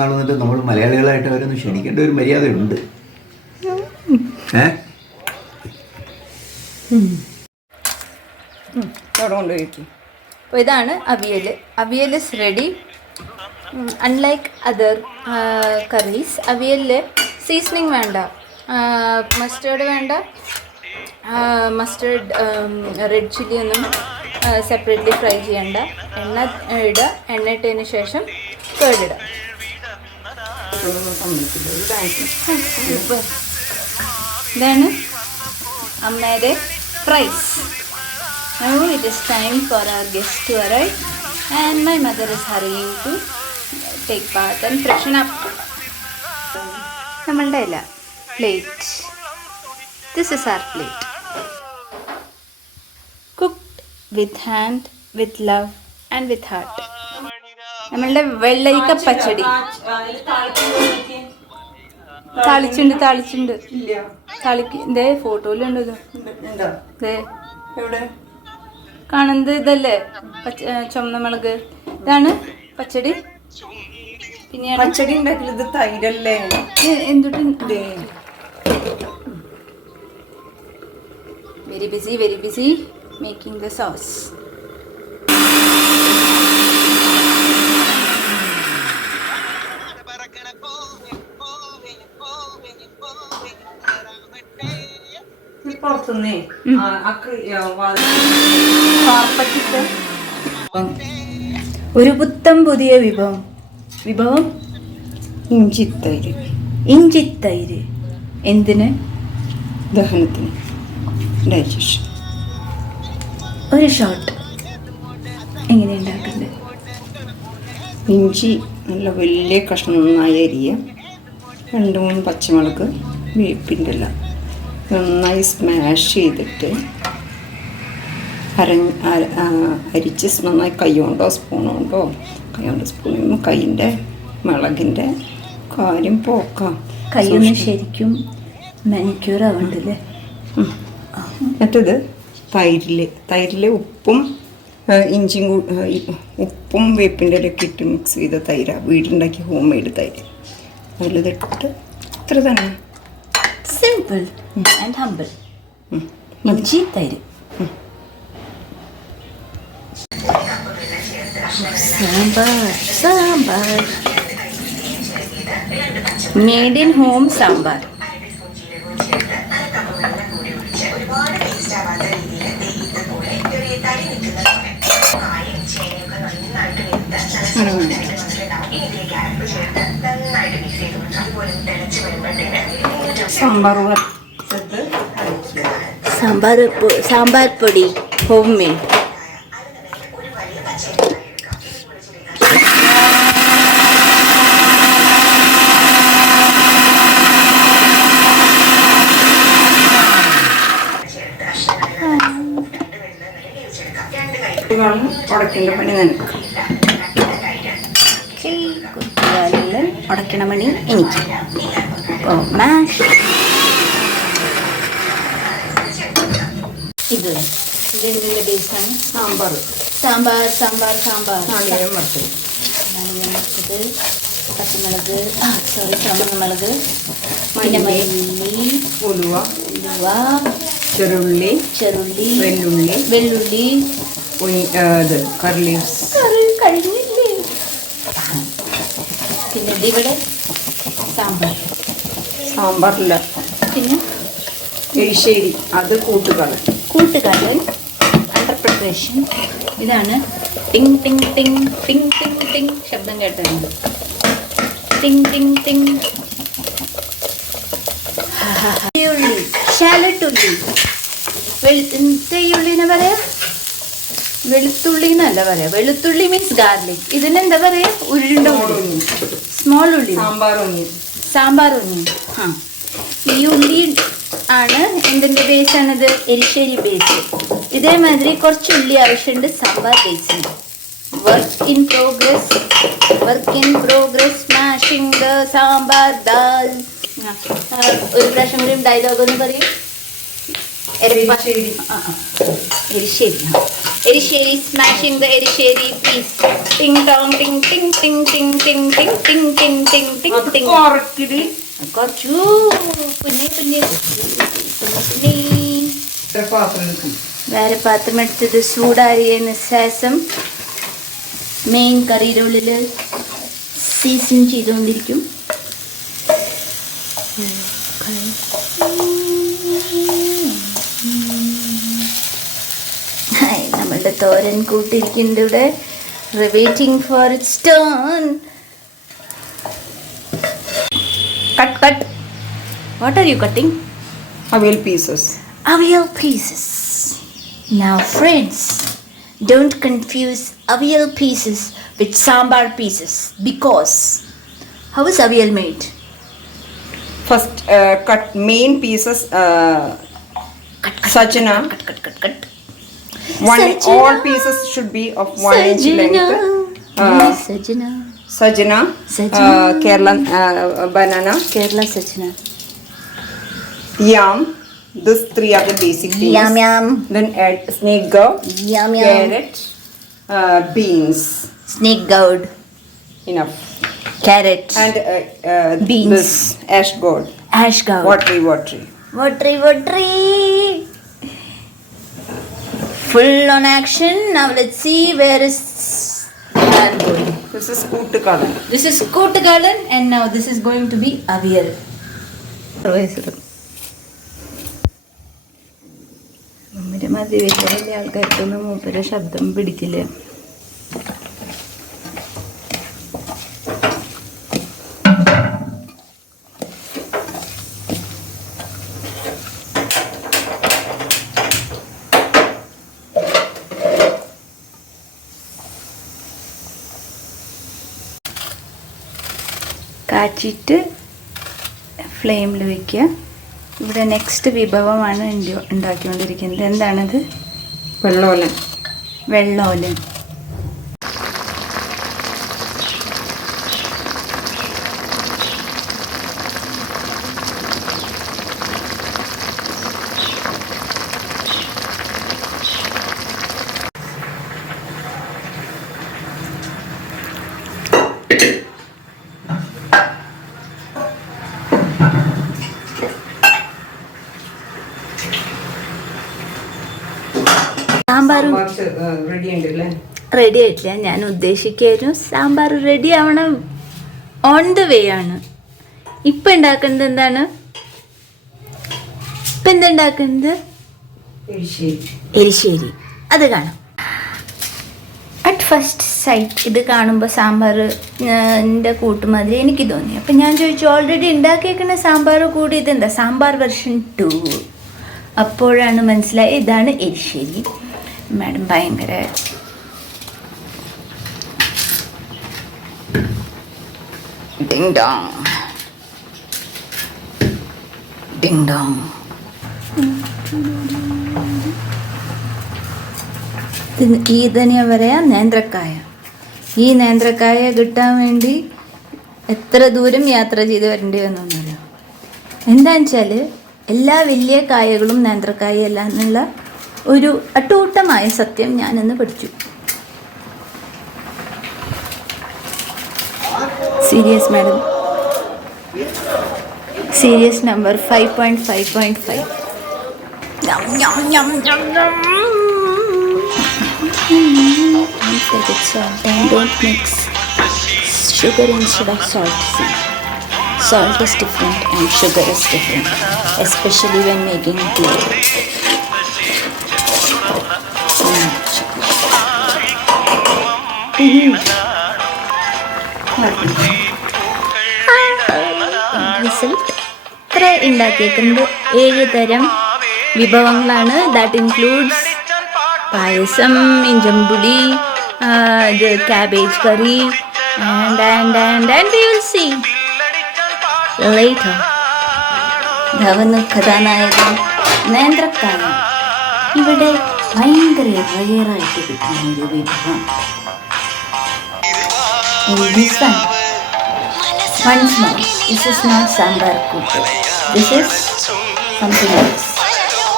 നടന്നിട്ട് നമ്മൾ മലയാളികളായിട്ട് അവരൊന്ന് ക്ഷണിക്കേണ്ട ഒരു മര്യാദയുണ്ട്. അപ്പോൾ ഇതാണ് avial. Avial is ready. Unlike other curries, അവിയലിൽ സീസണിങ് വേണ്ട, മസ്റ്റേർഡ് വേണ്ട, മസ്റ്റേർഡ് റെഡ് ചില്ലി ഒന്നും സെപ്പറേറ്റ്ലി ഫ്രൈ ചെയ്യണ്ട. എണ്ണ ഇടുക, എണ്ണ ഇട്ടതിന് ശേഷം കേടിടുക. ഇതാണ് അമ്മയുടെ prize. Now it is time for our guests to arrive and my mother is hurrying to take bath and freshen up. നമ്മളുടെ അല്ല plate. This is our plate. Cooked with hand, with love and with heart. നമ്മളുടെ വെള്ളരിക്ക പച്ചടി. താളിച്ചുണ്ട്. ഇതേ ഫോട്ടോയിലുണ്ട്. ഇത് കാണുന്നത് ഇതല്ലേ ചുമന്ന മുളക്. ഇതാണ് പച്ചടി. പിന്നെ പച്ചടി ഉണ്ടാക്കിയത് തൈരല്ലേ. എന്തുട്ട് very busy making the sauce. ഒരു പുത്തം പുതിയ വിഭവം ഇഞ്ചിത്തൈര്. എന്തിന്? ദഹനത്തിന്, ഡൈജഷൻ. ഒരു ഷോട്ട് എങ്ങനെ ഉണ്ടാക്കുന്നത്? ഇഞ്ചി നല്ല വലിയ കഷ്ണം നന്നായി അരിയുക. 2-3 പച്ചമുളക്, വേപ്പിൻ്റെ ഇല നന്നായി സ്മാഷ് ചെയ്തിട്ട് അരിച്ച് നന്നായി കൈകൊണ്ടോ സ്പൂണുകൊണ്ടോ സ്പൂണും കൈൻ്റെ മുളകിൻ്റെ കാര്യം പോക്കാം. കൈയൊന്ന് ശരിക്കും മാനിക്യൂർ ആവണ്ടല്ലേ. മറ്റത് തൈരിൽ ഉപ്പും ഉപ്പും വേപ്പിൻ്റെ ഇലയൊക്കെ ഇട്ട് മിക്സ് ചെയ്ത തൈരാണ്. വീടുണ്ടാക്കിയ ഹോം മെയ്ഡ് തൈര്. അതിലിതിട്ട് ഇത്ര തന്നെ. Simple and humble. ഇഞ്ചി തൈര്. Sambar made in home sambar. Sambar പൊടി ഹോം മെയ്ഡ്. ഉടക്കേണ്ട പണി നിനക്ക്. ഉടക്കണ പണി എനിക്ക്. മാഷ് ഇതെന്തിൻ്റെ ബേസാണ്? സാമ്പാർ നാളികേരം വറുത്തത്, പച്ചമുളക്, ചുമന്ന മുളക്, മല്ലി, ഉലുവ, ചെറുള്ളി, വെല്ലുള്ളി, കറി ലീവ്സ് കഴിഞ്ഞില്ലേ. പിന്നെ ഇവിടെ സാമ്പാറില്ല. പിന്നെ എരിശ്ശേരി, അത് കൂട്ടുകറി അണ്ടർ പ്രിപ്പറേഷൻ. ഇതാണ് ടിങ് ടിങ് ടിങ് ടിങ് ടിങ് ടിങ് ശബ്ദം കേട്ടിട്ടുണ്ട്. ടിങ് ടിങ് ടിങ്. ശാലട്ടുള്ളി. ഉള്ളിനെ പറയാ വെളുത്തുള്ളി എന്നല്ല പറയാ. വെളുത്തുള്ളി മീൻസ് ഗാർലിക്. ഇതിനെന്താ പറയാ? ഉരുണ്ട ഉള്ളി, സ്മോൾ ഉള്ളി, സാമ്പാർ ഉണ്ണി. ഈ ഉള്ളി ആണ് എന്തിൻ്റെ ബേസാണിത്? എരിശ്ശേരി ബേസ്. ഇതേമാതിരി കുറച്ച് ഉള്ളി ആവശ്യമുണ്ട് സാമ്പാർ ബേസിന്. Work in progress smashing the sambar dal. ഒരു പ്രാവശ്യം കൂടി ഡയലോഗ് ഒന്ന് പറയും. എരിശ്ശേരി. Erisheri smashing the erisheri piece. Ting tong ting ting ting ting ting ting ting ting ting ting ting. കുറക്കിടി കുറച്ചു പിന്നെ പിന്നെ പിന്നെ പാത്രം എടുക്കും. വേറെ പാത്രം എടുത്തത് ചൂടാറിയതിന് ശേഷം മെയിൻ കറിയുടെ ഉള്ളിൽ സീസൺ ചെയ്തുകൊണ്ടിരിക്കും. നമ്മളുടെ തോരൻ കൂട്ടിരിക്കുന്നുണ്ട് ഇവിടെ. Waiting for it's turn. Cut cut. What are you cutting? Avial pieces. Avial pieces. Now friends, don't confuse avial pieces with sambar pieces, because how is avial made? First cut main pieces, sajna. Cut. One Sajna. all pieces should be of 1 inch length. Sajna. Sajna. Sajna. Kerala banana. Kerala sajna. Yam. These 3 are the basic things. Yum yum. Then add snake gourd, Yum yum. carrot, beans. Snake gourd. Enough. Carrot. And Beans. this ash gourd. Ash gourd. Watery. Watery. Full on action. Now let's see where is that going. This is kootukalan. This is Kottagalan, and now this is going to be avial. മതി വലിയ ആൾക്കാർക്കൊന്നും മൂപ്പര ശബ്ദം പിടിക്കില്ല. കാച്ചിട്ട് ഫ്ലെയിമിൽ വയ്ക്കുക. ഇവിടെ next വിഭവമാണ് ഉണ്ടാക്കിക്കൊണ്ടിരിക്കുന്നത്. എന്താണത്? വെള്ളോലൻ. സാമ്പാർ റെഡി ആയിട്ടില്ല. ഞാൻ ഉദ്ദേശിക്കായിരുന്നു സാമ്പാർ റെഡി ആവണം, ഓൺ ദ വേ ആണ്. ഇപ്പം ഉണ്ടാക്കുന്നത് എന്താണ്? എരിശ്ശേരി. അത് കാണാം. അറ്റ് ഫസ്റ്റ് സൈറ്റ് ഇത് കാണുമ്പോൾ സാമ്പാറിൻ്റെ കൂട്ടുമാതിരി എനിക്ക് തോന്നി. അപ്പം ഞാൻ ചോദിച്ചു, ഓൾറെഡി ഉണ്ടാക്കിയേക്കുന്ന സാമ്പാർ കൂടി ഇതെന്താ സാമ്പാർ വെർഷൻ 2? അപ്പോഴാണ് മനസ്സിലായി ഇതാണ് എരിശ്ശേരി. മാഡം ഭയങ്കര ഡിങ് ഡോങ്. ഈ തന്നെയാ പറയാ നേന്ത്രക്കായ. ഈ നേന്ത്രക്കായ കിട്ടാൻ വേണ്ടി എത്ര ദൂരം യാത്ര ചെയ്ത് വരേണ്ടി വന്നൊന്നുമില്ല. എന്താണെന്ന് വെച്ചാൽ എല്ലാ വലിയ കായകളും നേന്ത്രക്കായല്ല എന്നുള്ള ഒരു അട്ടൂട്ടമായ സത്യം ഞാനിന്ന് പഠിച്ചു. Serious madam, serious number 5.5.5. Don't mix sugar instead of salt. See, salt is different and sugar is different, especially when making tea. Result ഇത്ര ഉണ്ടാക്കിയേക്കുന്നത് 7 തരം വിഭവങ്ങളാണ്. That includes payasam, injipuli, cabbage curry, and we will see later. ധവന കഥാനായകൻ നേന്ത്രക്കായ ഇവിടെ ഭയങ്കര റയറായിട്ട് കിട്ടുന്ന ഒരു വിഭവം. Once more, this is not sambar kuttu. This is something else.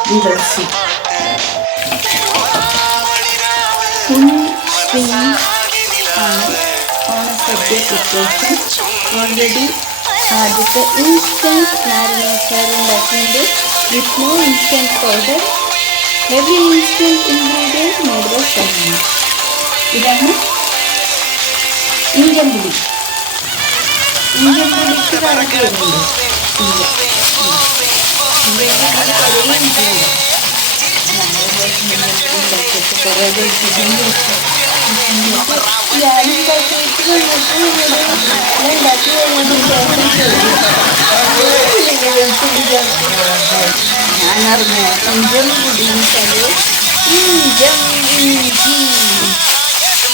We will see. Full stream ആണ് ഓണസദ്യ പ്രിപ്പറേഷൻ. ഓൾറെഡി ആദ്യത്തെ ഇൻസ്റ്റൻറ്റ് മാരിനേച്ചർ ഉണ്ടാക്കിയിട്ട് with no instant powder, every instant ingredient made by Sharmina. ഇതാണ് ഇന്ത്യൻ പുളി. ഇന്ത്യൻ പുളിക്ക് കറക്റ്റ് വരുന്നുണ്ട്. ഞാനറിഞ്ഞ Indian പുളി ഇന്ത്യൻ ഇഞ്ചി.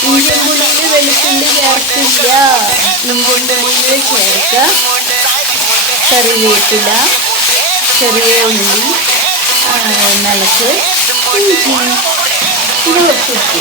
ഇന്ത്യൻ പുളിയിൽ വെളുത്തുള്ളി ചേർക്കില്ല. ഇന്ത്യൻ പുളിയിൽ ചേർക്ക കറിവേപ്പില, ചെറിയ ഉള്ളി, മിളക്, ഇഞ്ചി, ഇത് വെച്ചിട്ട്